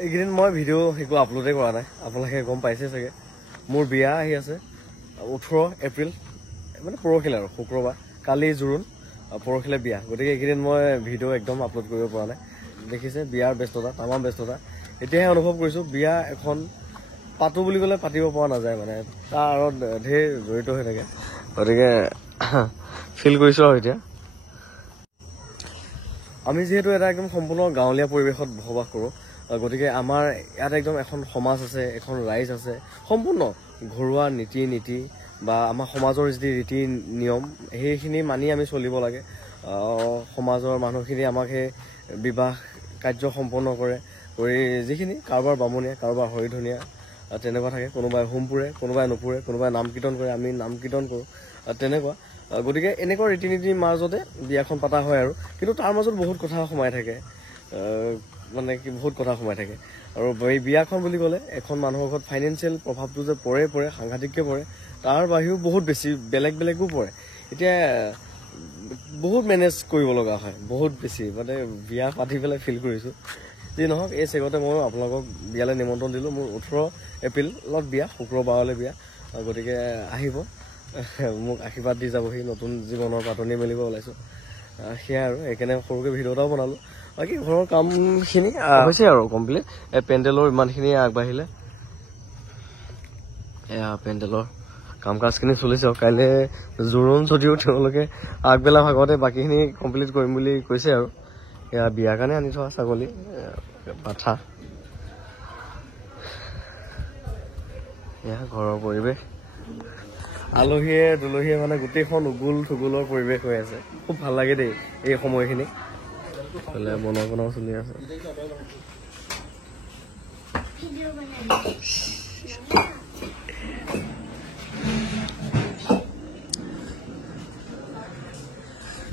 এইকেইদিন মই ভিডিঅ' একো আপলোডে কৰা নাই, আপোনালোকে গম পাইছে চাগে। মোৰ বিয়া আহি আছে 18 এপ্ৰিল, মানে পৰহিলে আৰু শুক্ৰবাৰ। কালি জোৰোণ, পৰহিলে বিয়া। গতিকে এইকেইদিন মই ভিডিঅ' একদম আপলোড কৰিব পৰা নাই। দেখিছে বিয়াৰ ব্যস্ততা, তামাম ব্যস্ততা। এতিয়াহে অনুভৱ কৰিছোঁ বিয়া এখন পাতো বুলি ক'লে পাতিব পৰা নাযায়, মানে তাৰ আঁৰত ঢেৰ জড়িত হৈ থাকে। গতিকে ফিল কৰিছোঁ আৰু এতিয়া আমি যিহেতু এটা একদম সম্পূৰ্ণ গাঁৱলীয়া পৰিৱেশত বসবাস কৰোঁ, গতিকে আমাৰ ইয়াত একদম এখন সমাজ আছে, এখন ৰাইজ আছে, সম্পূৰ্ণ ঘৰুৱা নীতি বা আমাৰ সমাজৰ যি ৰীতি নিয়ম সেইখিনি মানি আমি চলিব লাগে। সমাজৰ মানুহখিনি আমাক সেই বিবাহ কাৰ্য সম্পন্ন কৰি যিখিনি কাৰোবাৰ বামুণীয়া, কাৰোবাৰ হৰিধনীয়া তেনেকুৱা থাকে। কোনোবাই হোম পুৰে, কোনোবাই নুপুৰে, কোনোবাই নাম কীৰ্তন কৰে, আমি নাম কীৰ্তন কৰোঁ, তেনেকুৱা। গতিকে এনেকুৱা ৰীতি নীতিৰ মাজতে বিয়াখন পতা হয় আৰু। কিন্তু তাৰ মাজত বহুত কথা সোমাই থাকে, মানে কি বহুত কথা সোমাই থাকে। আৰু এই বিয়াখন বুলি ক'লে এখন মানুহৰ ঘৰত ফাইনেন্সিয়েল প্ৰভাৱটো যে পৰে সাংঘাতিককৈ পৰে। তাৰ বাহিৰেও বহুত বেছি বেলেগো পৰে। এতিয়া বহুত মেনেজ কৰিব লগা হয়, বহুত বেছি। মানে বিয়া পাতি পেলাই ফিল কৰিছোঁ। যি নহওক, এই চেগতে মই আপোনালোকক বিয়ালৈ নিমন্ত্ৰণ দিলোঁ। মোৰ 18 এপ্ৰিলত বিয়া, শুক্ৰবাৰলৈ বিয়া। গতিকে আহিব, মোক আশীৰ্বাদ দি যাবহি। নতুন জীৱনৰ পাতনি মেলিব ওলাইছোঁ, সেয়াই আৰু। সেইকাৰণে সৰুকৈ ভিডিঅ' এটাও বনালোঁ। বাকী ঘৰৰ কামখিনি হৈছে আৰু কমপ্লিট। পেণ্ডেলৰ ইমানখিনি আগবাঢ়িলে, এয়া পেণ্ডেলৰ কাম কাজখিনি চলিছে। কাইলৈ জোৰোণ যদিও তেওঁলোকে আগবেলা ভাগতে বাকীখিনি কমপ্লিট কৰিম বুলি কৈছে আৰু। এয়া বিয়াৰ কাৰণে আনি থোৱা ছাগলী পাঠা, এয়া ঘৰৰ পৰিৱেশ। আলহীয়ে দুলহীয়ে মানে গোটেইখন উগুল থুগুলৰ পৰিৱেশ হৈ আছে। খুব ভাল লাগে দেই এই সময়খিনি। বনাও চলি আছে।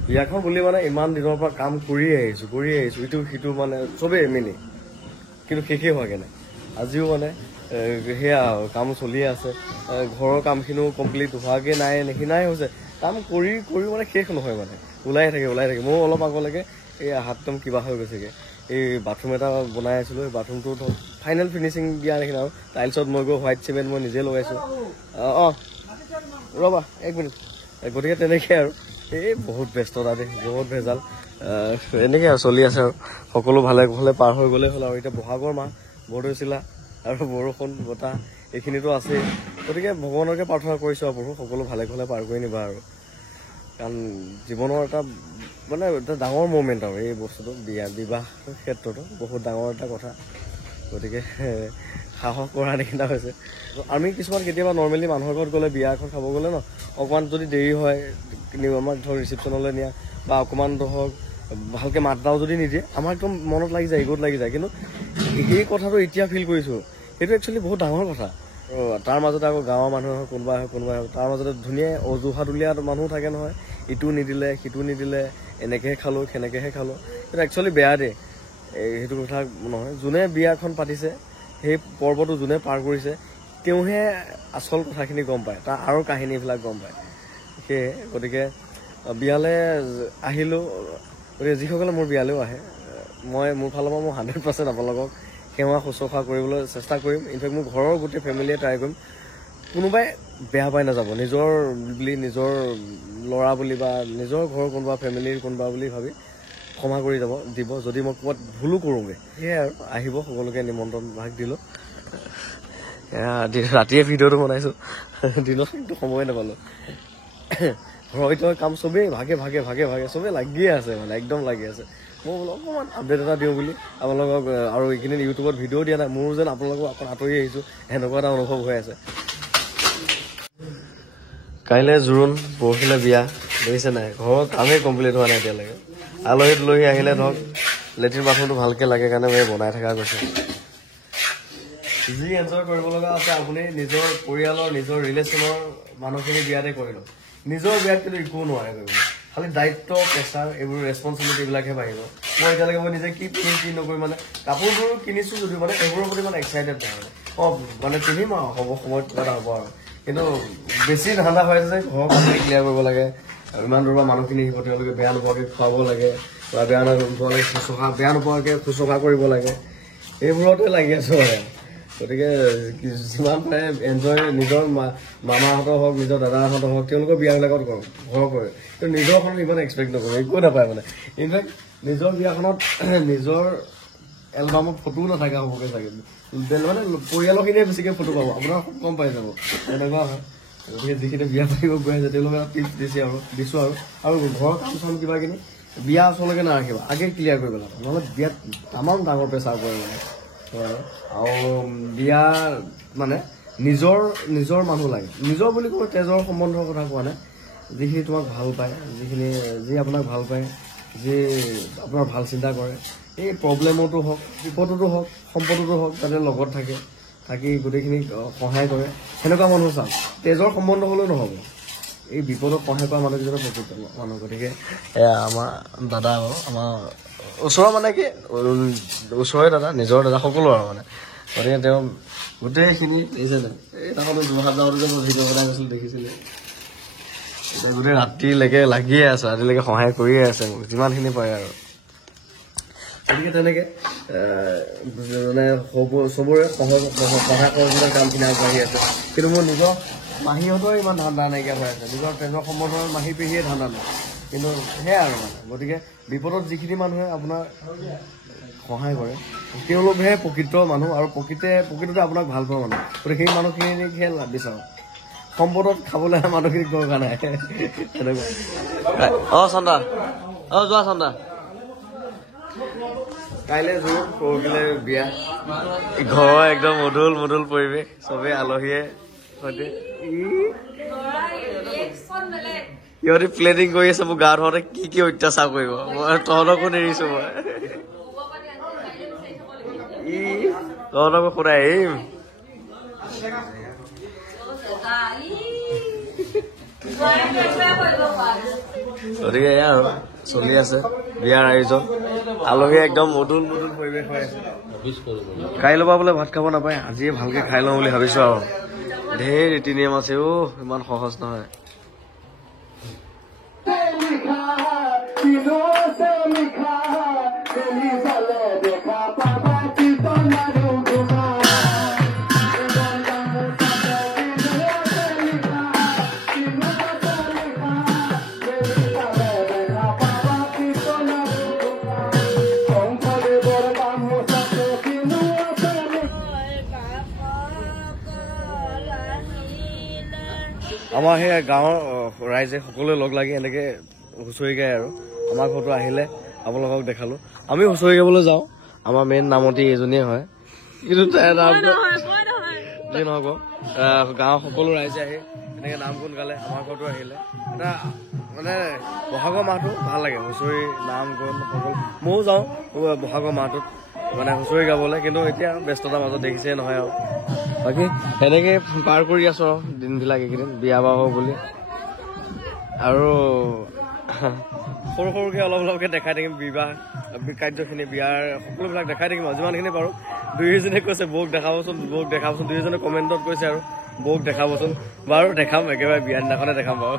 বিয়াখন বুলি মানে ইমান দিনৰ পৰা কাম কৰি আহিছোঁ, ইটো সিটো মানে চবেই মিলি, কিন্তু শেষেই হোৱাগৈ নাই। আজিও মানে সেয়া কাম চলিয়ে আছে। ঘৰৰ কামখিনিও কমপ্লিট হোৱাগৈ নাই, নিচিনাই হৈছে। কাম কৰি মানে শেষ নহয়, মানে ওলাই থাকে। মোৰ অলপ আগলৈকে এই হাতখন কিবা হৈ গৈছেগৈ। এই বাথৰুম এটা বনাই আছিলোঁ, এই বাথৰুমটো ধৰক ফাইনেল ফিনিচিং দিয়া নিচিনা আৰু। টাইলছত মই গৈ হোৱাইট চিমেণ্ট মই নিজে লগাইছোঁ। ৰ'বা 1 মিনিট। গতিকে তেনেকৈ আৰু এই বহুত ব্যস্ততা দেই, বহুত ভেজাল। এনেকৈ আৰু চলি আছে আৰু। সকলো ভালে পাৰ হৈ গ'লেই হ'ল আৰু। এতিয়া বহাগৰ মাহ, বৰদৈচিলা আৰু বৰষুণ বতাহ এইখিনিতো আছেই। গতিকে ভগৱানকে প্ৰাৰ্থনা কৰিছোঁ আৰু প্ৰভু সকলো ভালে পাৰ কৰি নিবা আৰু। কাৰণ জীৱনৰ এটা মানে এটা ডাঙৰ মুভমেণ্ট আৰু এই বস্তুটো, বিবাহ ক্ষেত্ৰতো বহুত ডাঙৰ এটা কথা। গতিকে সাহস কৰা নিচিনা হৈছে। আমি কিছুমান কেতিয়াবা নৰ্মেলি মানুহৰ ঘৰত গ'লে, বিয়া এখন খাব গ'লে ন, অকণমান যদি দেৰি হয়, আমাক ধৰক ৰিচিপশ্যনলৈ নিয়া বা অকণমান ধৰক ভালকৈ মাতটাও যদি নিদিয়ে, আমাৰ একদম মনত লাগি যায়, ইগোত লাগি যায়। কিন্তু এই কথাটো এতিয়া ফিল কৰিছোঁ, সেইটো একচুৱেলি বহুত ডাঙৰ কথা। তাৰ মাজতে আকৌ গাঁৱৰ মানুহ হয়, কোনোবাই হয়, তাৰ মাজতে ধুনীয়া অজুহাত উলিওৱা মানুহো থাকে নহয়। ইটো নিদিলে, সিটো নিদিলে, এনেকৈহে খালোঁ, সেনেকৈহে খালোঁ। সেইটো একচুৱেলি বেয়া দেই। সেইটো কথা নহয়। যোনে বিয়াখন পাতিছে, সেই পৰ্বটো যোনে পাৰ কৰিছে, তেওঁহে আচল কথাখিনি গম পায়, তাৰ আৰু কাহিনীবিলাক গম পায়। সেয়ে গতিকে বিয়ালৈ আহিলোঁ। গতিকে যিসকলে মোৰ বিয়ালৈও আহে, মই মোৰ ফালৰ পৰা 100% আপোনালোকক সেৱা শুশ্ৰূষা কৰিবলৈ চেষ্টা কৰিম। ইনফেক্ট মোৰ ঘৰৰ গোটেই ফেমিলিয়ে ট্ৰাই কৰিম। কোনোবাই বেয়া পাই নাযাব, নিজৰ ল'ৰা বুলি বা নিজৰ ঘৰৰ কোনোবা ফেমিলিৰ কোনোবা বুলি ভাবি ক্ষমা কৰি দিব যদি মই ক'ৰবাত ভুলো কৰোঁগৈ। সেয়াই আৰু। আহিব, সকলোকে নিমন্ত্ৰণ ভাগ দিলোঁ। ৰাতিয়ে ভিডিঅ'টো বনাইছোঁ, দিনত কিন্তু সময়ে নাপালোঁ। ঘৰৰ ভিতৰৰ কাম চবেই ভাগে চবেই লাগিয়ে আছে, মানে একদম লাগি আছে। মই বোলো অকণমান আপডেট এটা দিওঁ বুলি আপোনালোকক। আৰু এইখিনি ইউটিউবত ভিডিঅ' দিয়া নাই, মোৰ যেন আপোনালোকক অকণ আঁতৰি আহিছোঁ, সেনেকুৱা এটা অনুভৱ হৈ আছে। কাইলৈ জোৰোণ, পৰহিলৈ বিয়া, দেখিছে নাই? ঘৰৰ কামেই কমপ্লিট হোৱা নাই এতিয়ালৈকে। আলহী দুলহী আহিলে ধৰক লেট্ৰিন বাথৰুমটো ভালকৈ লাগে কাৰণে মই বনাই থকা গৈছে। যি এনজয় কৰিব লগা আছে আপুনি নিজৰ পৰিয়ালৰ, নিজৰ ৰিলেশ্যনৰ মানুহখিনি বিয়াতে কৰি লওক। নিজৰ বিয়াত কিন্তু একো নোৱাৰে কৰিবলৈ। খালি দায়িত্ব, প্ৰেছাৰ, এইবোৰ ৰেছপনচিবিলিটি এইবিলাকহে বাঢ়িব। মই এতিয়ালৈকে নিজে কি পিন্ধিম কি নকৰিম, মানে কাপোৰবোৰ কিনিছোঁ যদিও মানে সেইবোৰৰ প্ৰতি মানে এক্সাইটেড নহয়। মানে পিন্ধিম আৰু হ'ব, সময়ত কিবা এটা হ'ব আৰু। কিন্তু বেছি ধান্দা হৈ আছে যে ঘৰৰ কামখিনি ক্লিয়াৰ কৰিব লাগে। ইমান দূৰৰ পৰা মানুহখিনি আহিব, তেওঁলোকে বেয়া নোপোৱাকৈ খুৱাব লাগে বা বেয়া নোপোৱাকৈ শুশ্ৰূষা কৰিব লাগে। এইবোৰতে লাগি আছো মানে গতিকে যিমান পাৰে এনজয় নিজৰ মামাহঁতৰ হওক নিজৰ দাদাহঁতৰ হওক তেওঁলোকৰ বিয়াবিলাকত কৰোঁ ঘৰ কৰে কিন্তু নিজৰখনত ইমান এক্সপেক্ট নকৰোঁ একো নাপায় মানে ইনফেক্ট নিজৰ বিয়াখনত নিজৰ এলবামত ফটোও নাথাকে হ'বগে চাগে মানে পৰিয়ালৰখিনিয়ে বেছিকৈ ফটো পাব আপোনাৰ খুব কম পাই যাব এনেকুৱা হয় গতিকে যিখিনি বিয়া পাতিব গৈ আছে তেওঁলোকে এটা টিপছ দিছে আৰু দিছোঁ আৰু ঘৰৰ কাম চাম কিবাকিনি বিয়া ওচৰলৈকে নাৰাখিবা আগে ক্লিয়াৰ কৰি পেলাব নহ'লে বিয়াত তামাম ডাঙৰ প্ৰেছাৰ পৰে মানে আৰু বিয়া মানে নিজৰ মানুহ লাগে নিজৰ বুলি ক'ব তেজৰ সম্বন্ধৰ কথা কোৱা নাই যিখিনি তোমাক ভাল পায় যি আপোনাক ভাল পায় যি আপোনাৰ ভাল চিন্তা কৰে এই প্ৰব্লেমতো হওক বিপদতো হওক সম্পদতো হওক যাতে লগত থাকি গোটেইখিনি সহায় কৰে সেনেকুৱা মানুহ চাওক তেজৰ সম্বন্ধ হ'লেও নহ'ব এই বিপদত সহায় কৰা মানুহকেইজনৰ প্ৰকৃত মানুহ গতিকে আমাৰ দাদা আৰু আমাৰ ওচৰৰ মানে কি ওচৰৰে দাদা নিজৰ দাদা সকলো আৰু মানে গতিকে তেওঁ গোটেইখিনি দেখিছে নাই এই তাহাঁতৰ যোৰহাট যাওঁতে যে মই ভিডিঅ' বনাই গৈছিলোঁ দেখিছিলে এতিয়া গোটেই ৰাতিলৈকে লাগিয়ে আছে ৰাতিলৈকে সহায় কৰিয়ে আছে মোক যিমানখিনি পাৰে আৰু গতিকে তেনেকৈ মানে চবৰে সহায় কৰিবলৈ কামখিনি আগবাঢ়ি আছে কিন্তু মোৰ নিজৰ মাহীহঁতৰ ইমান ধান্দা নাইকিয়া হৈ আছে নিজৰ তেজৰ সম্বন্ধৰ মাহী পেহীয়ে ধান্দা নাই কিন্তু সেয়াই আৰু মানে গতিকে বিপদত যিখিনি মানুহে আপোনাৰ সহায় কৰে তেওঁলোকহে প্ৰকৃত মানুহ আৰু প্ৰকৃততে আপোনাক ভাল পোৱা মানুহ গতিকে সেই মানুহখিনিকহে বিচাৰক সম্পদত খাবলৈ মানুহখিনিক দৰকাৰ নাই তেনেকুৱা চন্দা যোৱা চন্দা কাইলৈ জোৰ পৰহিলৈ বিয়া ঘৰৰ একদম মধুল পৰিৱেশ চবেই আলহীয়ে সৈতে সিহঁতে প্লেনিং কৰি আছে মোৰ গা ধোৱাতে কি অত্যাচাৰ কৰিব মই তহঁতকো নেৰিছো মই তহঁতকো শুনাই আহিম গতিকে এয়া আৰু চলি আছে বিয়াৰ আয়োজন আলহী একদম মধুল পৰিৱেশ হৈ আছে কাইলৈ পৰা বোলে ভাত খাব নাপায় আজিয়ে ভালকে খাই লওঁ বুলি ভাবিছো আৰু ঢেৰ ৰীতি নিয়ম আছে ইমান সহজ নহয় আমাৰ সেই গাঁৱৰ ৰাইজে সকলোৱে লগ লাগি এনেকে হুঁচৰি গায় আৰু আমাৰ ঘৰতো আহিলে আপোনালোকক দেখালো আমি হুঁচৰি গাবলৈ যাওঁ আমাৰ মেইন নামতি এজনীয়ে হয় কিন্তু যি নহ'ব গাঁৱৰ সকলো ৰাইজে আহি এনেকে নাম গুণ গালে আমাৰ ঘৰতো আহিলে এটা মানে বহাগৰ মাহটো ভাল লাগে হুঁচৰি নাম গুণ সকলো ময়ো যাওঁ বহাগৰ মাহটোত মানে হুঁচৰি গাবলৈ কিন্তু এতিয়া ব্যস্ততাৰ মাজত দেখিছে নহয় আৰু বাকী এনেকে পাৰ কৰি আছো আৰু দিনবিলাক এইকেইদিন বিয়া বাৰু হ'ব বুলি আৰু সৰুকে অলপকে দেখাই থাকিম বিবাহ কাৰ্যখিনি বিয়াৰ সকলোবিলাক দেখাই থাকিম আৰু যিমানখিনি পাৰোঁ দুয়োজনে কৈছে বৌক দেখাবচোন দুয়োজনে কমেণ্টত কৈছে আৰু বৌক দেখাবচোন বাৰু দেখাম একেবাৰে বিয়া দিনাখনে দেখাম বাৰু